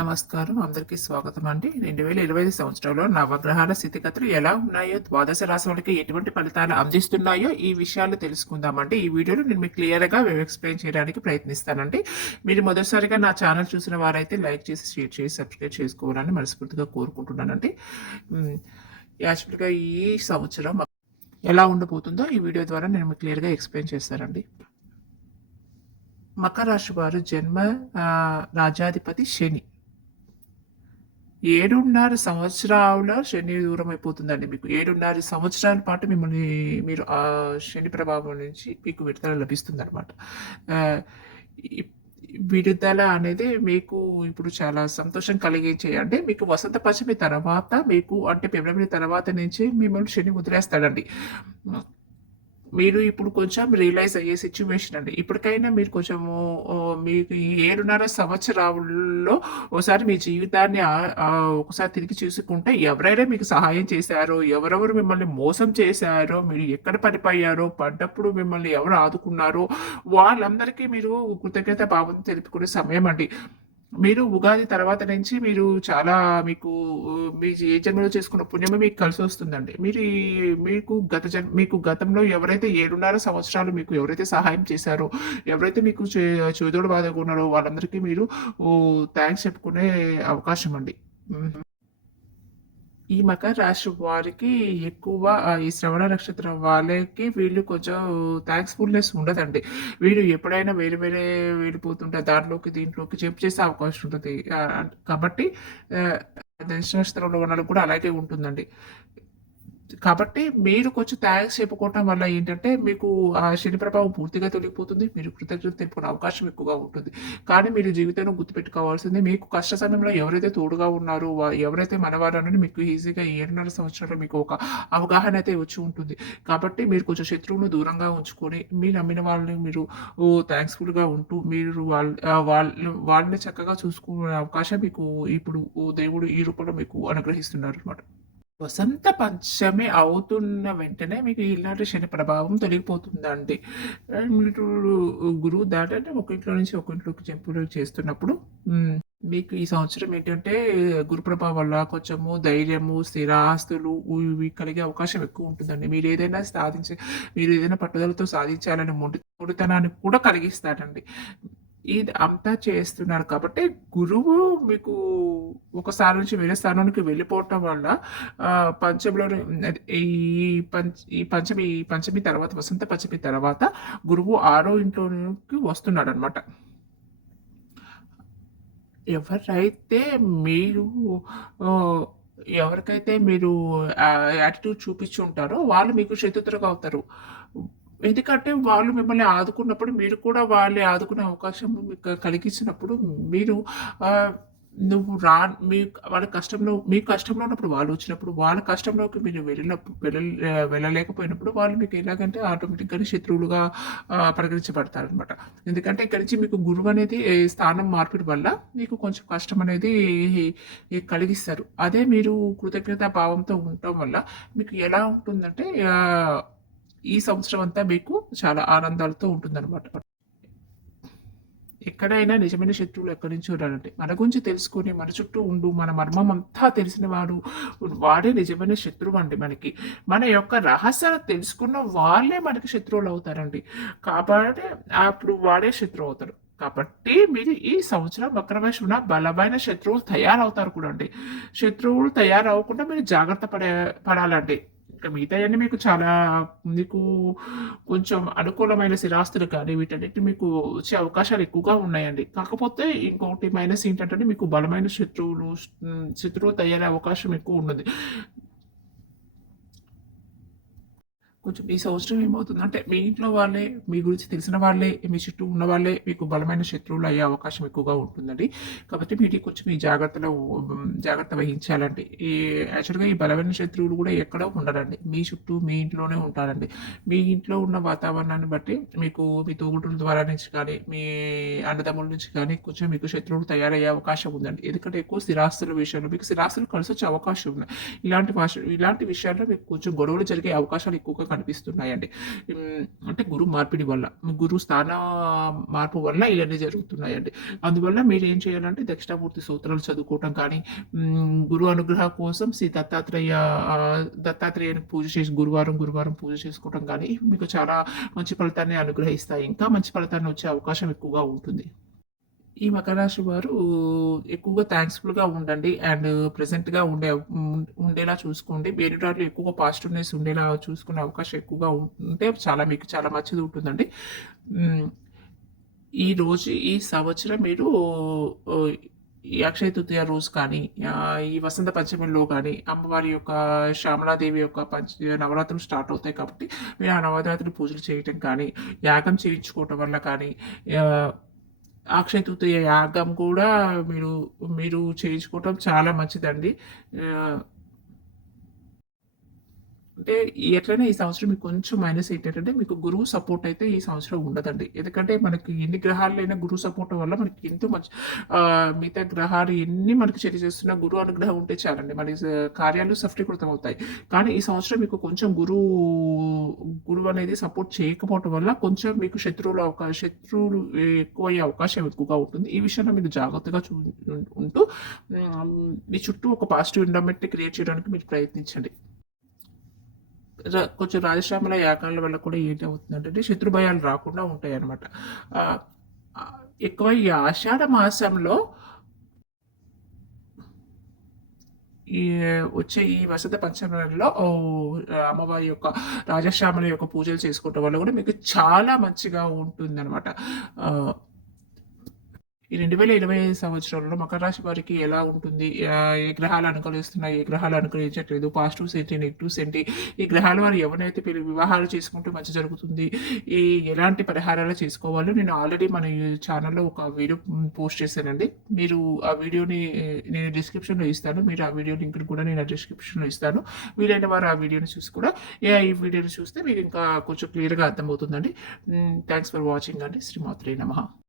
నమస్కారం. అందరికీ స్వాగతం అండి. రెండు వేల ఇరవై ఐదు సంవత్సరంలో నవగ్రహాల స్థితిగతులు ఎలా ఉన్నాయో ద్వాదశ రాశి ఎటువంటి ఫలితాలు అందిస్తున్నాయో ఈ విషయాలు తెలుసుకుందామండి ఈ వీడియోలో నేను మీకు క్లియర్గా ఎక్స్ప్లెయిన్ చేయడానికి ప్రయత్నిస్తానండి. మీరు మొదటిసారిగా నా ఛానల్ చూసిన వారైతే లైక్ చేసి షేర్ చేసి సబ్స్క్రైబ్ చేసుకోవాలని మనస్ఫూర్తిగా కోరుకుంటున్నానండి. యాక్చువల్గా ఈ సంవత్సరం ఎలా ఉండబోతుందో ఈ వీడియో ద్వారా నేను మీకు క్లియర్గా ఎక్స్ప్లెయిన్ చేస్తానండి. మకర రాశి వారు జన్మ రాజాధిపతి శని. ఏడున్నర సంవత్సరాల శని దూరం అయిపోతుందండి మీకు. ఏడున్నర సంవత్సరాల పాటు మిమ్మల్ని మీరు ఆ శని ప్రభావం నుంచి మీకు విడుదల లభిస్తుంది అనమాట విడుదల అనేది మీకు ఇప్పుడు చాలా సంతోషం కలిగించే అంటే మీకు వసంత పంచమి తర్వాత మీకు అంటే ఫిబ్రవరి తర్వాత నుంచి మిమ్మల్ని శని వదిలేస్తాడండి. మీరు ఇప్పుడు కొంచెం రియలైజ్ అయ్యే సిచ్యువేషన్ అండి. ఇప్పటికైనా మీరు కొంచెము మీకు ఈ ఏడున్నర సంవత్సరాల్లో ఒకసారి మీ జీవితాన్ని ఒకసారి తిరిగి చూసుకుంటే ఎవరైనా మీకు సహాయం చేశారో ఎవరెవరు మిమ్మల్ని మోసం చేశారో మీరు ఎక్కడ పడిపోయారో పడ్డప్పుడు మిమ్మల్ని ఎవరు ఆదుకున్నారో వాళ్ళందరికీ మీరు కృతజ్ఞత భావం తెలుపుకునే సమయం అండి. మీరు ఉగాది తర్వాత నుంచి మీరు చాలా మీకు మీ ఏ జన్మలో చేసుకున్న పుణ్యమే మీకు కలిసి వస్తుందండి. మీరు మీకు గత జన్ మీకు గతంలో ఎవరైతే ఏడున్నర సంవత్సరాలు మీకు ఎవరైతే సహాయం చేశారో ఎవరైతే మీకు చే- చేదోడు బాధగా ఉన్నారో వాళ్ళందరికీ మీరు థ్యాంక్స్ చెప్పుకునే అవకాశం అండి. ఈ మకర రాశి వారికి ఎక్కువ ఈ శ్రవణ నక్షత్రం వాళ్ళకి వీళ్ళు కొంచెం థ్యాంక్స్ఫుల్నెస్ ఉండదండి. వీళ్ళు ఎప్పుడైనా వేరే వేరే వెళ్ళిపోతుంటే దాంట్లోకి దీంట్లోకి చెప్పు చేసే అవకాశం ఉంటుంది. కాబట్టి ఆ, దశ నక్షత్రంలో ఉన్న కూడా అలాగే ఉంటుందండి. కాబట్టి మీరు కొంచెం థ్యాంక్స్ చెప్పుకోవటం వల్ల ఏంటంటే మీకు ఆ శని ప్రభావం పూర్తిగా తొలగిపోతుంది మీరు కృతజ్ఞత తెలుపుకునే అవకాశం ఎక్కువగా ఉంటుంది. కానీ మీరు జీవితంలో గుర్తుపెట్టుకోవాల్సింది మీకు కష్ట సమయంలో ఎవరైతే తోడుగా ఉన్నారో ఎవరైతే మనవారు అనేది మీకు ఈజీగా ఏడున్నర సంవత్సరాలు మీకు ఒక అవగాహన అయితే వచ్చి ఉంటుంది. కాబట్టి మీరు కొంచెం శత్రువును దూరంగా ఉంచుకొని మీరు నమ్మిన వాళ్ళని మీరు థ్యాంక్స్ఫుల్గా ఉంటూ మీరు వాళ్ళ వాళ్ళ వాళ్ళని చక్కగా చూసుకునే అవకాశం మీకు ఇప్పుడు ఓ దేవుడు ఈ రూపంలో మీకు అనుగ్రహిస్తున్నారు అనమాట వసంత పంచమి అవుతున్న వెంటనే మీకు ఇలాంటి శని ప్రభావం తొలగిపోతుందండి. గురువు దాటంటే ఒక ఇంట్లో నుంచి ఒక ఇంట్లోకి చెంపులు చేస్తున్నప్పుడు మీకు ఈ సంవత్సరం ఏంటంటే గురు ప్రభావం వల్ల కొంచెము ధైర్యము స్థిరాస్తులు ఇవి కలిగే అవకాశం ఎక్కువ ఉంటుందండి. మీరు ఏదైనా సాధించే మీరు ఏదైనా పట్టుదలతో సాధించాలని మొండి మొండితనాన్ని కూడా కలిగిస్తాడండి ఇది అంతా చేస్తున్నారు కాబట్టి గురువు మీకు ఒక స్థానం నుంచి వేరే స్థానానికి వెళ్ళిపోవటం వల్ల ఆ, పంచమిలో ఈ పంచ ఈ పంచమి ఈ పంచమి తర్వాత వసంత పంచమి తర్వాత గురువు ఆరో ఇంట్లోకి వస్తున్నాడు అనమాట ఎవరైతే మీరు ఎవరికైతే మీరు యాటిట్యూడ్ చూపించి ఉంటారో వాళ్ళు మీకు శత్రుతులుగా అవుతారు. ఎందుకంటే వాళ్ళు మిమ్మల్ని ఆదుకున్నప్పుడు మీరు కూడా వాళ్ళని ఆదుకునే అవకాశం మీకు కలిగించినప్పుడు మీరు నువ్వు రా మీ వాళ్ళ కష్టంలో మీ కష్టంలో ఉన్నప్పుడు వాళ్ళు వచ్చినప్పుడు వాళ్ళ కష్టంలోకి మీరు వెళ్ళినప్పుడు వెళ్ళ వెళ్ళలేకపోయినప్పుడు వాళ్ళు మీకు ఎలాగంటే ఆటోమేటిక్గానే శత్రువులుగా ఆ, పరిగణించబడతారనమాట ఎందుకంటే ఇక్కడి నుంచి మీకు గురువు అనేది స్థానం మార్పిడి వల్ల మీకు కొంచెం కష్టం అనేది కలిగిస్తారు. అదే మీరు కృతజ్ఞతా భావంతో ఉండటం వల్ల మీకు ఎలా ఉంటుందంటే ఈ సంవత్సరం అంతా మీకు చాలా ఆనందాలతో ఉంటుందన్నమాట. ఎక్కడైనా నిజమైన శత్రువులు ఎక్కడి నుంచి ఉన్నారంటే మన గురించి తెలుసుకొని మన చుట్టూ ఉండు మన మర్మం అంతా తెలిసిన వాడు వాడే నిజమైన శత్రువు అండి మనకి. మన యొక్క రహస్యాలు తెలుసుకున్న వాళ్ళే మనకి శత్రువులు అవుతారండి. కాబట్టి అప్పుడు వాడే శత్రువు అవుతారు కాబట్టి మీరు ఈ సంవత్సరం వక్రమేష్ ఉన్న బలమైన శత్రువులు తయారవుతారు కూడా అండి శత్రువులు తయారవ్వకుండా మీరు జాగ్రత్త పడే పడాలండి. ఇంకా మిగతాయన్నీ మీకు చాలా మీకు కొంచెం అనుకూలమైన స్థిరాస్తులు కానీ వీటన్నిటి మీకు వచ్చే అవకాశాలు ఎక్కువగా ఉన్నాయండి. కాకపోతే ఇంకొకటి మైనస్ ఏంటంటే మీకు బలమైన శత్రువులు శత్రువు తయారే అవకాశం ఎక్కువ ఉన్నది. కొంచెం ఈ సంవత్సరం ఏమవుతుందంటే మీ ఇంట్లో వాళ్ళే మీ గురించి తెలిసిన వాళ్ళే మీ చుట్టూ ఉన్న వాళ్ళే మీకు బలమైన శత్రువులు అయ్యే అవకాశం ఎక్కువగా ఉంటుందండి. కాబట్టి మీరు కొంచెం ఈ జాగ్రత్తలో జాగ్రత్త వహించాలండి. ఈ యాక్చువల్గా ఈ బలమైన శత్రువులు కూడా ఎక్కడో ఉండరండి. మీ చుట్టూ మీ ఇంట్లోనే ఉంటారండి. మీ ఇంట్లో ఉన్న వాతావరణాన్ని బట్టి మీకు మీ తోబుట్టుల ద్వారా నుంచి కానీ మీ అన్నదమ్ముల నుంచి కానీ కొంచెం మీకు శత్రువులు తయారయ్యే అవకాశం ఉందండి. ఎందుకంటే ఎక్కువ స్థిరాస్తుల విషయంలో మీకు స్థిరాస్తులు కలిసి వచ్చే అవకాశం ఉంది. ఇలాంటి భాష ఇలాంటి విషయాల్లో మీకు కొంచెం గొడవలు జరిగే అవకాశాలు ఎక్కువగా కనిపిస్తున్నాయండి. అంటే గురు మార్పిడి వల్ల. గురు స్థాన మార్పు వల్ల ఇయన్నీ జరుగుతున్నాయండి. అందువల్ల మీరు ఏం చేయాలంటే దక్షిణామూర్తి సూత్రాలు చదువుకోవటం కానీ, గురు అనుగ్రహం కోసం శ్రీ దత్తాత్రేయ దత్తాత్రేయని పూజ చేసి గురువారం, గురువారం పూజ చేసుకోవటం కానీ మీకు చాలా మంచి ఫలితాన్ని అనుగ్రహిస్తాయి. ఇంకా మంచి ఫలితాన్ని వచ్చే అవకాశం ఎక్కువగా ఉంటుంది. ఈ మకర రాశి వారు ఎక్కువగా థ్యాంక్స్ఫుల్గా ఉండండి. అండ్ ప్రెజెంట్‌గా ఉండే ఉండేలా చూసుకోండి. వేరే దాంట్లో ఎక్కువగా పాజిటివ్‌నెస్ ఉండేలా చూసుకునే అవకాశం ఎక్కువగా ఉంటే చాలా మీకు చాలా మంచిది ఉంటుందండి. ఈ రోజు ఈ సంవత్సరం మీరు ఈ అక్షయ తృతీయ రోజు కానీ, ఈ వసంత పంచమిలో కానీ, అమ్మవారి యొక్క శ్యామలాదేవి యొక్క పంచ నవరాత్రులు స్టార్ట్ అవుతాయి కాబట్టి, మీరు ఆ నవరాత్రులు పూజలు చేయటం కానీ, యాగం చేయించుకోవటం వల్ల కానీ, అక్షయ తృతీయ యాగం కూడా మీరు మీరు చేయించుకోవటం చాలా మంచిదండి. అంటే ఎట్లైనా ఈ సంవత్సరం మీకు కొంచెం మైనస్ ఏంటంటే మీకు గురువు సపోర్ట్ అయితే ఈ సంవత్సరం ఉండదండి. ఎందుకంటే మనకి ఎన్ని గ్రహాలైనా గురువు సపోర్ట్ వల్ల మనకి ఎంతో మంచి మిగతా గ్రహాలు ఎన్ని మనకి చర్య చేస్తున్నా గురువు అనుగ్రహం ఉంటే చాలండి. మన కార్యాలు సఫలీకృతం అవుతాయి. కానీ ఈ సంవత్సరం మీకు కొంచెం గురువు గురువు అనేది సపోర్ట్ చేయకపోవటం వల్ల కొంచెం మీకు శత్రువుల అవకాశం శత్రువులు ఎక్కువయ్యే అవకాశం ఎక్కువగా ఉంటుంది. ఈ విషయంలో మీరు జాగ్రత్తగా చూ ఉంటూ మీ చుట్టూ ఒక పాజిటివ్ ఎన్విరాన్మెంట్‌ని క్రియేట్ చేయడానికి మీరు ప్రయత్నించండి. కొంచెం రాజశ్యామల యాగాల వల్ల కూడా ఏంటవుతుందంటే శత్రు భయాలు రాకుండా ఉంటాయి అనమాట ఎక్కువ ఈ ఆషాఢ మాసంలో ఈ వచ్చే ఈ వసంత పంచమిలో ఓహ్, అమ్మవారి యొక్క రాజశ్యామల యొక్క పూజలు చేసుకోవటం వల్ల కూడా మీకు చాలా మంచిగా ఉంటుందన్నమాట. ఈ రెండు వేల ఇరవై ఐదు సంవత్సరంలో మకర రాశి వారికి ఎలా ఉంటుంది? ఏ గ్రహాలు అనుకూలిస్తున్నాయి? ఏ గ్రహాలు అనుకూలించట్లేదు? పాజిటివ్ సెంటి నెగిటివ్ ఏంటి? ఈ గ్రహాల వారు ఎవరైతే వివాహాలు చేసుకుంటే మంచి జరుగుతుంది? ఈ ఎలాంటి పరిహారాలు చేసుకోవాలో నేను ఆల్రెడీ మన ఛానల్లో ఒక వీడియో పోస్ట్ చేశానండి. మీరు ఆ వీడియోని నేను డిస్క్రిప్షన్‌లో ఇస్తాను. మీరు ఆ వీడియో లింక్ కూడా నేను డిస్క్రిప్షన్‌లో ఇస్తాను. వీలైన వారు ఆ వీడియోని చూసి కూడా ఏ ఈ వీడియోని చూస్తే మీకు ఇంకా కొంచెం క్లియర్‌గా అర్థమవుతుందండి. థ్యాంక్స్ ఫర్ వాచింగ్ అండి. శ్రీమాత్రే నమః.